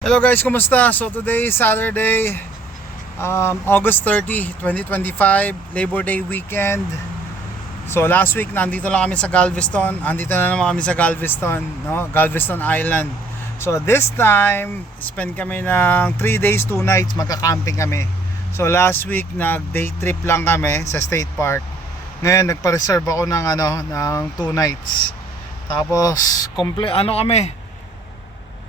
Hello guys, kumusta? So today is Saturday, August 30, 2025, Labor Day weekend. So last week nandito lang kami sa Galveston. Andito na naman kami sa Galveston, no? Galveston Island. So this time, spend kami ng 3 days, 2 nights, magka-camping kami. So last week nag-day trip lang kami sa State Park. Ngayon nagpa-reserve ako ng 2 nights. Tapos kami,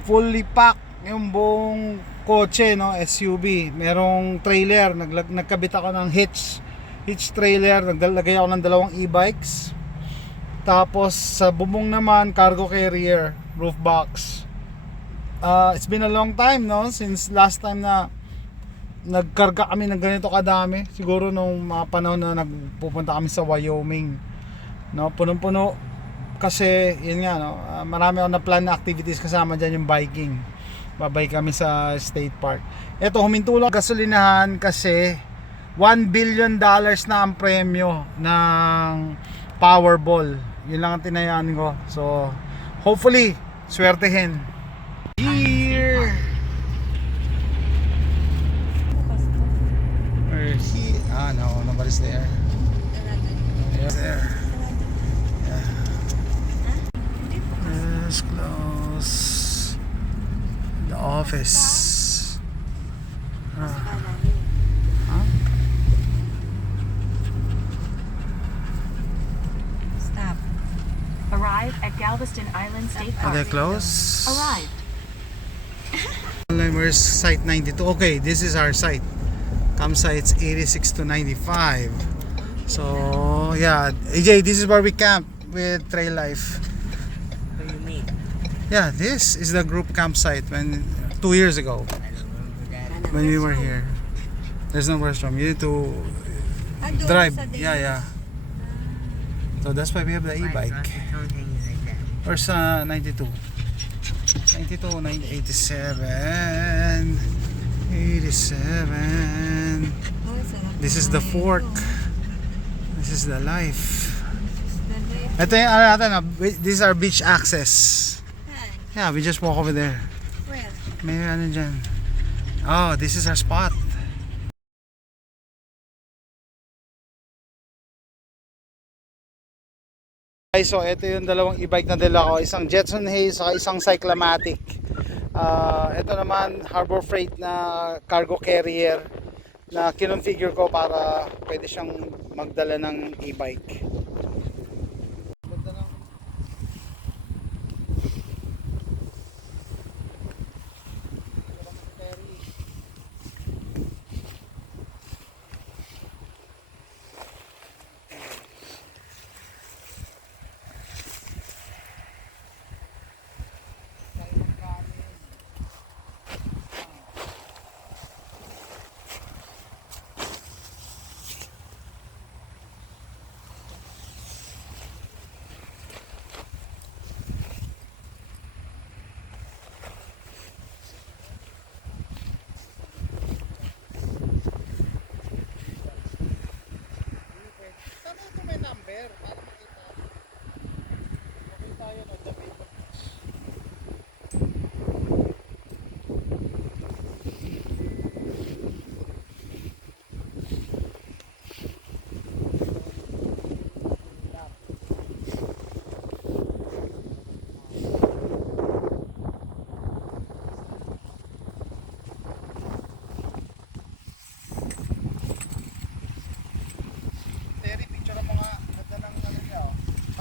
fully packed yung buong kotse, no, SUV. Merong trailer, nagkabit ako ng hitch trailer, naglalagay ako ng 2 e-bikes. Tapos sa bubong naman, cargo carrier, roof box. It's been a long time, no, since last time na nagkarga kami ng ganito kadami. Siguro nung mga panahon na nagpupunta kami sa Wyoming, no, punong-puno kasi yun nga, no, marami akong na plan na activities, kasama dyan yung biking. Babay kami sa State Park. Ito, huminto lang gasolinahan kasi $1 billion na ang premyo ng Powerball. Yun lang ang tinayaan ko. So hopefully swertehin. Here we're here. No, nobody's there. Yes, there. Yeah. Let's close the office. Huh? Stop. Arrive at Galveston Island State Are Park. they close? Arrived. Where's site 92? Okay, this is our site. Campsite's 86 to 95. So yeah, AJ, this is where we camp with Trail Life. What do you mean? Yeah, this is the group campsite when 2 years ago when we were here. There's no restroom. You need to drive. Yeah. So that's why we have the e-bike. Where's 92? 92, 87, 87. This is the fork. This is the life. Ito yung this is our beach access. Yeah, we just walk over there. Where? May dyan. Oh, this is our spot. Guys, so ito yung 2 e-bike na dala ko. Isang Jetson Hayes saka isang Cyclamatic. Ito naman Harbor Freight na cargo carrier na kinonfigure ko para pwede siyang magdala ng e-bike.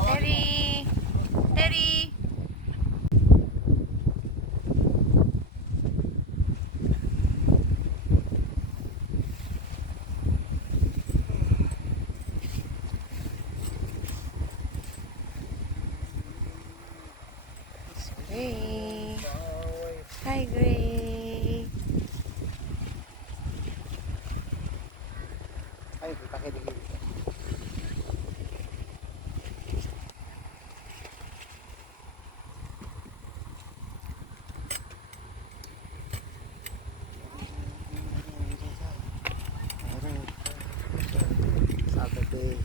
Terry! Terry! Gray. Hi, Gray. Ay, pakiligid. Saturday. Sunday.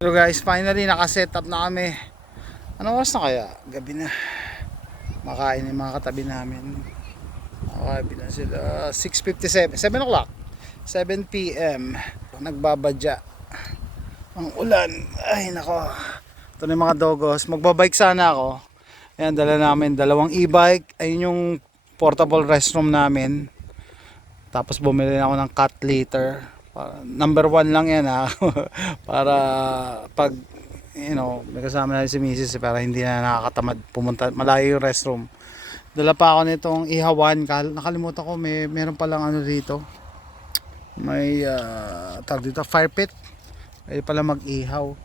Pero guys, finally nakaset up na kami. Anong oras na kaya? Gabi na. Makain yung mga katabi namin. Makain na sila 6:57, 7 o'clock, 7 p.m. Nagbabadya ang ulan. Ay nako. Ito na yung mga dogos. Magbabike sana ako. Ayan, dala namin dalawang e-bike. Ayun yung portable restroom namin. Tapos bumili na ako ng cat litter. Number 1 lang yan ha. Para pag may kasama na si Mrs. para hindi na nakakatamad pumunta. Malayo yung restroom. Dala pa ako nitong ihawan. Nakalimutan ko meron palang ano dito. May tawag dito, fire pit. Pwede pala mag-ihaw.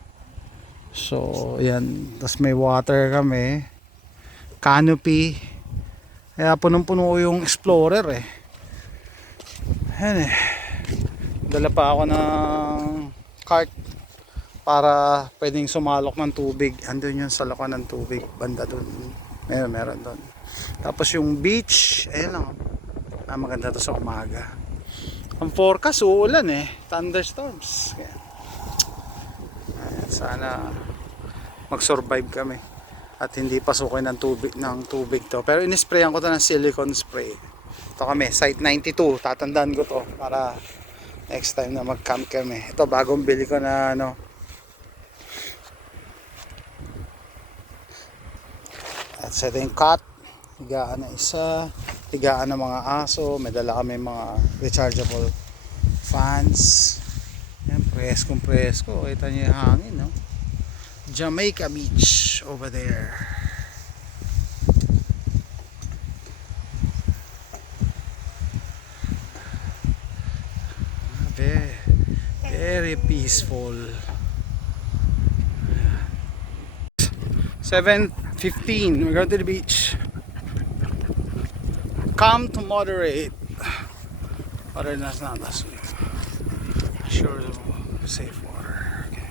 So, yan. Tapos may water kami. Canopy. Kaya punong-puno yung Explorer eh. Ayan eh. Dala pa ako ng cart para pwedeng sumalok ng tubig. Andun yung salakan ng tubig. Banda dun. Meron dun. Tapos yung beach. Ayan lang. Maganda to sa umaga. Ang forecast, uulan eh. Thunderstorms. Ayan. Sana mag-survive kami at hindi pasukin ng tubig to. Pero inisprayan ko to ng silicone spray. Ito kami, Site 92. Tatandaan ko to para next time na mag-camp kami. Ito bagong bili ko na ano. At sa ito yung cot. Higaan na isa. Higaan ng mga aso. May dala kami mga rechargeable fans. Yan, presko. Kita niyo yung hangin, no? Jamaica Beach over there. Very peaceful. 7:15. We're going to the beach. Calm to moderate. Other than that's not that sweet. Sure, safe water. Okay.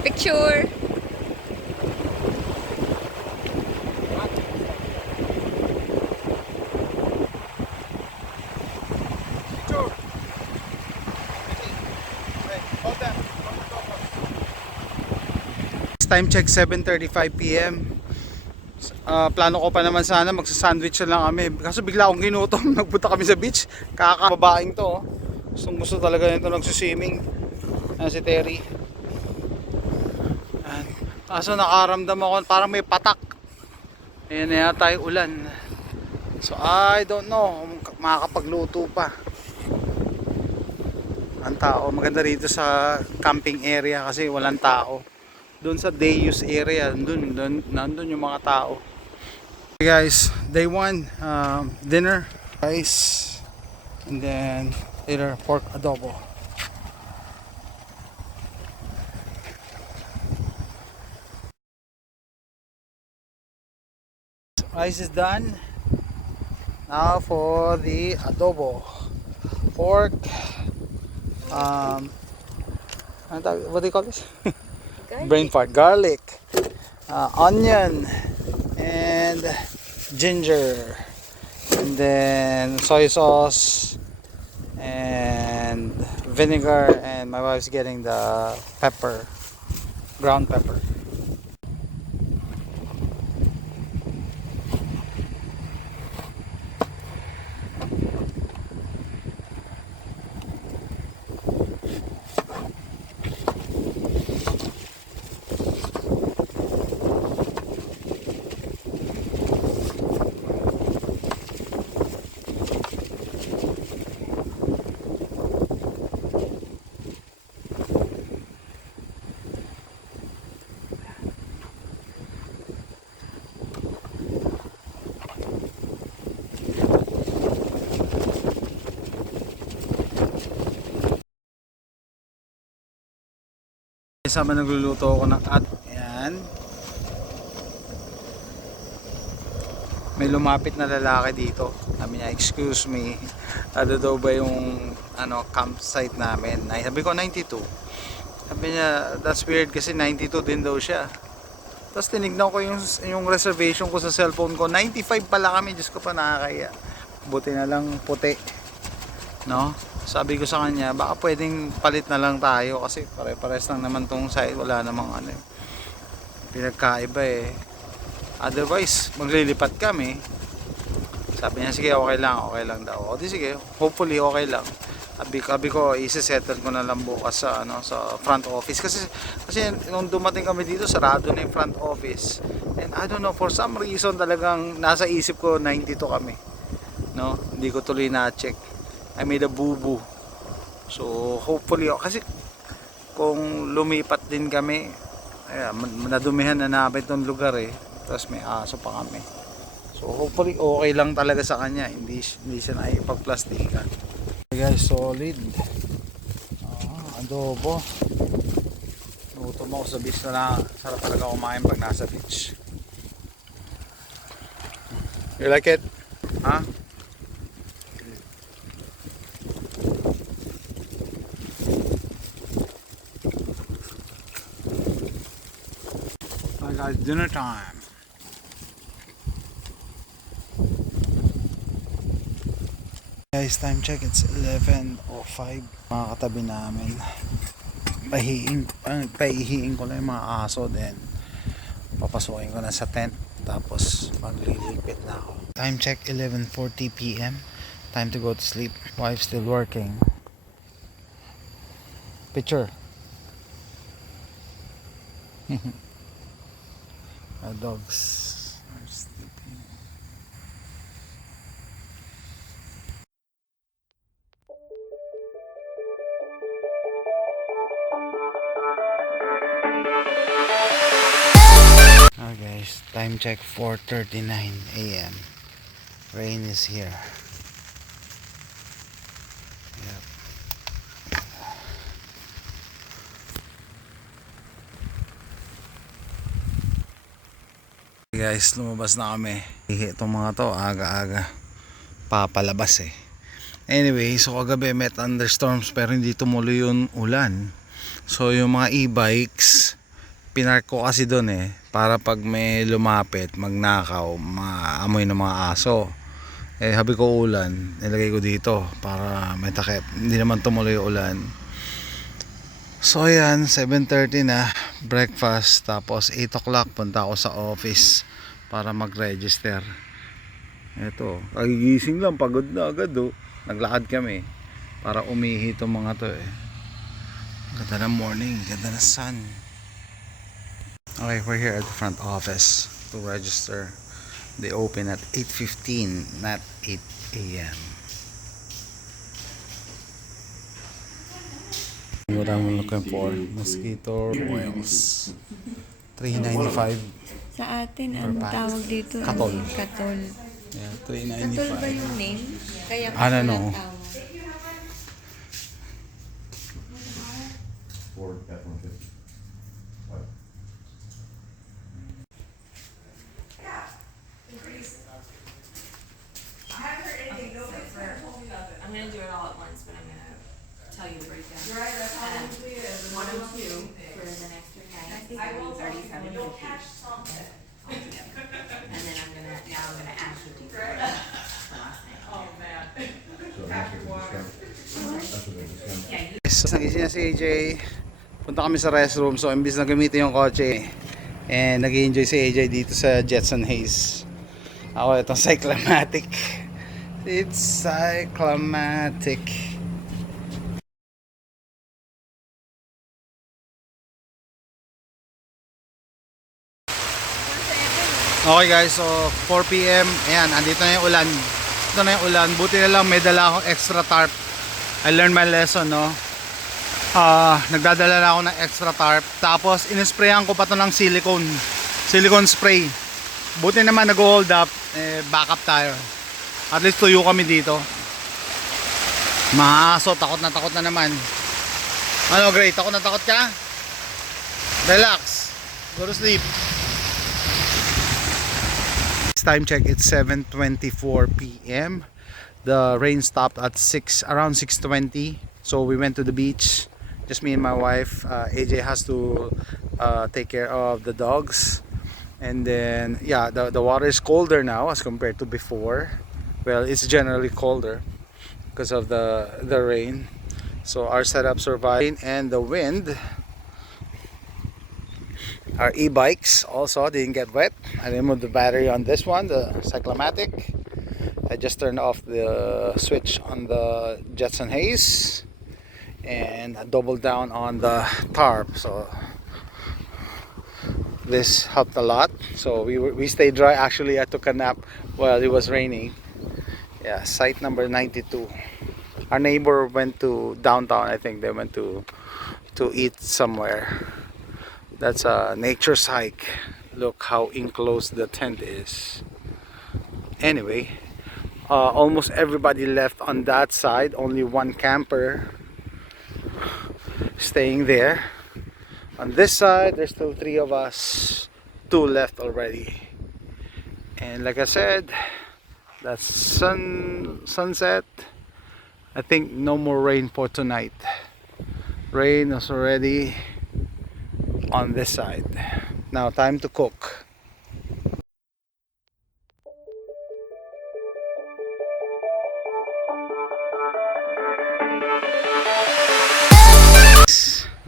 Picture. Time check 7:35 p.m. Plano ko pa naman sana magsa-sandwich na lang kami. Kaso bigla akong ginutom. Nagpunta kami sa beach. Kakababaing to. Oh. Gusto talaga nito nagsuswimming. Si Terry. Kaso nakaramdam ako parang may patak. Ayan na yata yung ulan. So I don't know kung makakapagluto pa. Ang tao. Maganda rito sa camping area kasi walang tao. Doon sa day use area, nandun yung mga tao. Okay guys, day 1, dinner, rice, and then later pork adobo. Rice is done. Now for the adobo. Pork, what do you call this? Brain fart, garlic, onion, and ginger, and then soy sauce and vinegar, and my wife's getting the pepper, ground pepper. Kasama nagluluto ako ng Ayan. May lumapit na lalaki dito. Sabi niya, excuse me, ano daw ba yung campsite namin? Sabi ko 92. Sabi niya, that's weird kasi 92 din daw siya. Tapos tinignan ko yung reservation ko sa cellphone ko, 95 pala kami. Diyos ko pa, nakakaya. Buti na lang puti, no? Sabi ko sa kanya, baka pwedeng palit na lang tayo kasi pare-pares lang naman tong site, wala namang pinagkaiba eh. Otherwise maglilipat kami. Sabi niya, sige, okay lang daw. O di sige, hopefully okay lang. Sabi ko, isi-settle ko na lang bukas sa sa front office kasi nung dumating kami dito, sarado na yung front office. And I don't know, for some reason talagang nasa isip ko 92 kami. No, hindi ko tuloy na-check. I made a boo-boo. So hopefully, kasi kung lumipat din kami, nadumihan na namin itong lugar eh. Tapos may aso pa kami. So hopefully okay lang talaga sa kanya. Hindi siya naipagplastikan. Okay guys, solid. Adobo. Gutom ako sa beach na sarap talaga kumain pag nasa beach. You like it? Huh? Alright guys, dinner time. Guys, time check, it's 11:05. Mga katabi namin, pahihiin ko lang yung mga aso, then papasukin ko na sa tent, tapos maglilipit na ako. Time check, 11:40 p.m. Time to go to sleep. Wife still working. Picture. Our dogs are sleeping. Guys, time check, 4:39 a.m. Rain is here. Yep. Guys, lumabas na kami. Itong mga to, aga-aga papalabas eh. Anyway, so kagabi may thunderstorms pero hindi tumuloy yung ulan. So yung mga e-bikes, pinark ko kasi doon eh, para pag may lumapit, magnakaw, maamoy ng mga aso. Eh habi ko ulan, nilagay ko dito para may takip. Hindi naman tumuloy yung ulan. So ayan, 7:30 na, breakfast, tapos 8 o'clock punta ako sa office para mag-register. Eto, kagigising lang, pagod na agad oh. Naglakad kami para umihi itong mga to eh. Ganda ng morning, ganda ng sun. Okay, we're here at the front office to register. They open at 8:15, not 8 a.m. What I'm looking for, mosquito oils. $3.95. Sa atin, Per ang pack. tawag dito? Katol. Katol. Yeah, Katol ba yung $3.95. name? Kaya I don't know. ang tawag. I'm gonna do it all at once, but I'm gonna tell you the breakdown. 102 for the next 3 nights, 37.50 altogether. And then I'm gonna add 50 for the last night. So, nagising na si AJ. Punta kami sa restroom. So, imbis na gamitin yung kotse, and nag-enjoy si AJ dito sa Jetson Hayes. Ako itong Cyclamatic. It's Cyclamatic. Okay guys, so 4 p.m. Ayan, andito na yung ulan. Ito na yung ulan. Buti na lang may dala akong extra tarp. I learned my lesson, no? Nagdadala na ako ng extra tarp. Tapos, inisprayan ko pa to ng silicone spray. Buti naman nag-hold up, backup tayo. At least tuyo kami dito. Mga aso, takot na naman. Ano Gray, takot na takot ka? Relax. Go to sleep. Time check, it's 7:24 p.m. The rain stopped at around 6:20. So we went to the beach. Just me and my wife. AJ has to take care of the dogs. And then yeah, the water is colder now as compared to before. Well, it's generally colder because of the rain. So our setup survived and the wind. Our e-bikes also didn't get wet. I removed the battery on this one, the Cyclomatic. I just turned off the switch on the Jetson Haze and I doubled down on the tarp. So this helped a lot. So we stayed dry. Actually, I took a nap while it was raining. Yeah, site number 92. Our neighbor went to downtown. I think they went to eat somewhere. That's a nature's hike. Look how enclosed the tent is. Anyway, almost everybody left on that side. Only one camper staying there. On this side, there's still 3 of us. 2 left already. And like I said, that's sunset. I think no more rain for tonight. Rain is already on this side. Now time to cook.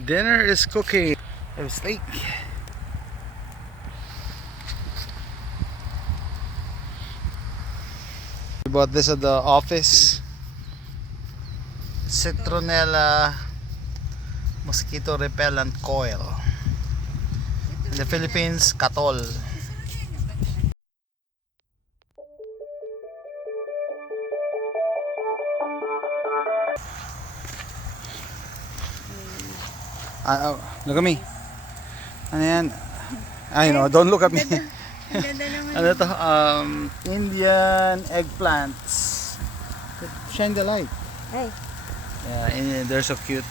Dinner is cooking. I have steak. We bought this at the office. Citronella mosquito repellent coil. In the Philippines, Katol. Look at me. Ano yan? I know, don't look at me. Ano to? Indian eggplants. Shine the light. Hey. Yeah, they're so cute.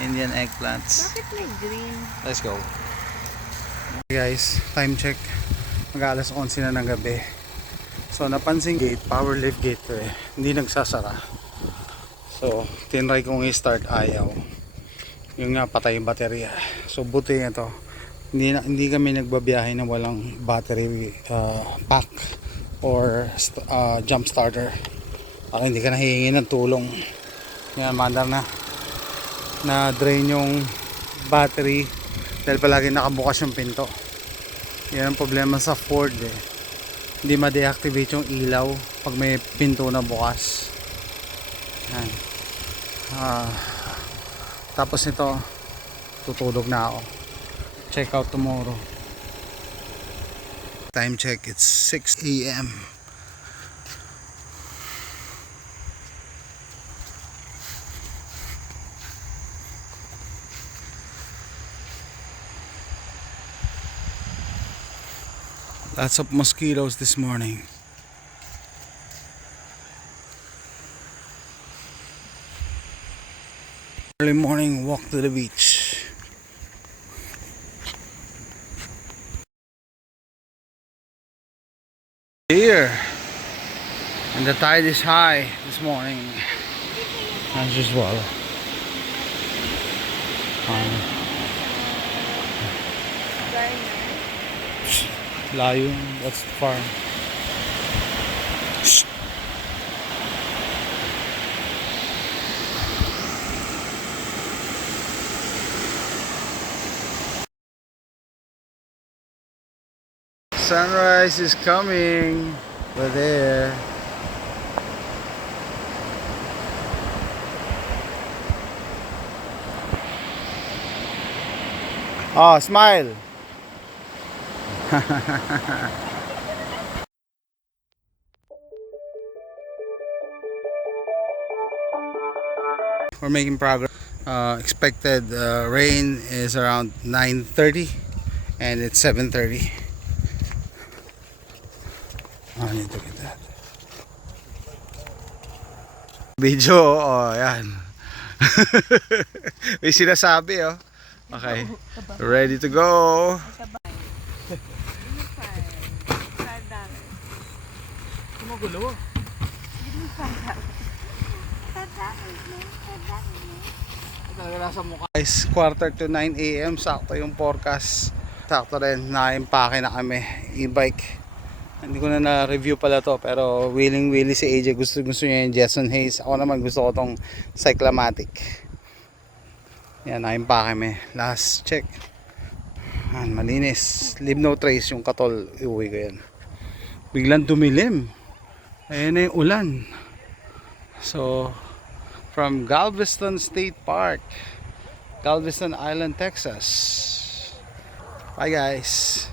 Indian eggplants. Bakit may green? Let's go. Okay guys, time check. Mag-alas 11 na ng gabi. So napansin gate, power lift gate to eh. Hindi nagsasara. So tinry kong i-start, ayaw. Yung nga patay yung baterya. So buti nga to. Hindi kami nagbabiyahe na walang battery pack or jump starter. Hindi ka nahihingi ng tulong. Yan, mandar na drain yung battery dahil palagi nakabukas yung pinto. Yan ang problema sa Ford eh. Hindi ma-deactivate yung ilaw pag may pinto na bukas. Yan. Tapos nito tutulog na ako. Check out tomorrow. Time check, it's 6 AM. Lots of mosquitoes this morning. Early morning walk to the beach. Here, and the tide is high this morning as usual. Layo, that's the farm. Shh. Sunrise is coming. We're there. Oh, smile. We're making progress. Expected rain is around 9:30 and it's 7:30. I need to get that video. Oh yan. May sinasabi oh. Okay. Ready to go. Kumugulo. Talaga nasa mukha. Guys, quarter to 9 a.m. Sakto yung forecast. Sakto rin, na-impake na kami. E-bike. Hindi ko na na-review pala to, pero willing si AJ. Gusto niya yung Jetson Hayes. Ako naman gusto ko tong Cyclamatic. Yan, na-impake kami. Last check. Yan, malinis. Leave no trace yung katol. Iuwi ko yan. Biglang dumilim. Ayan na yung ulan. So, from Galveston State Park, Galveston Island, Texas. Bye guys.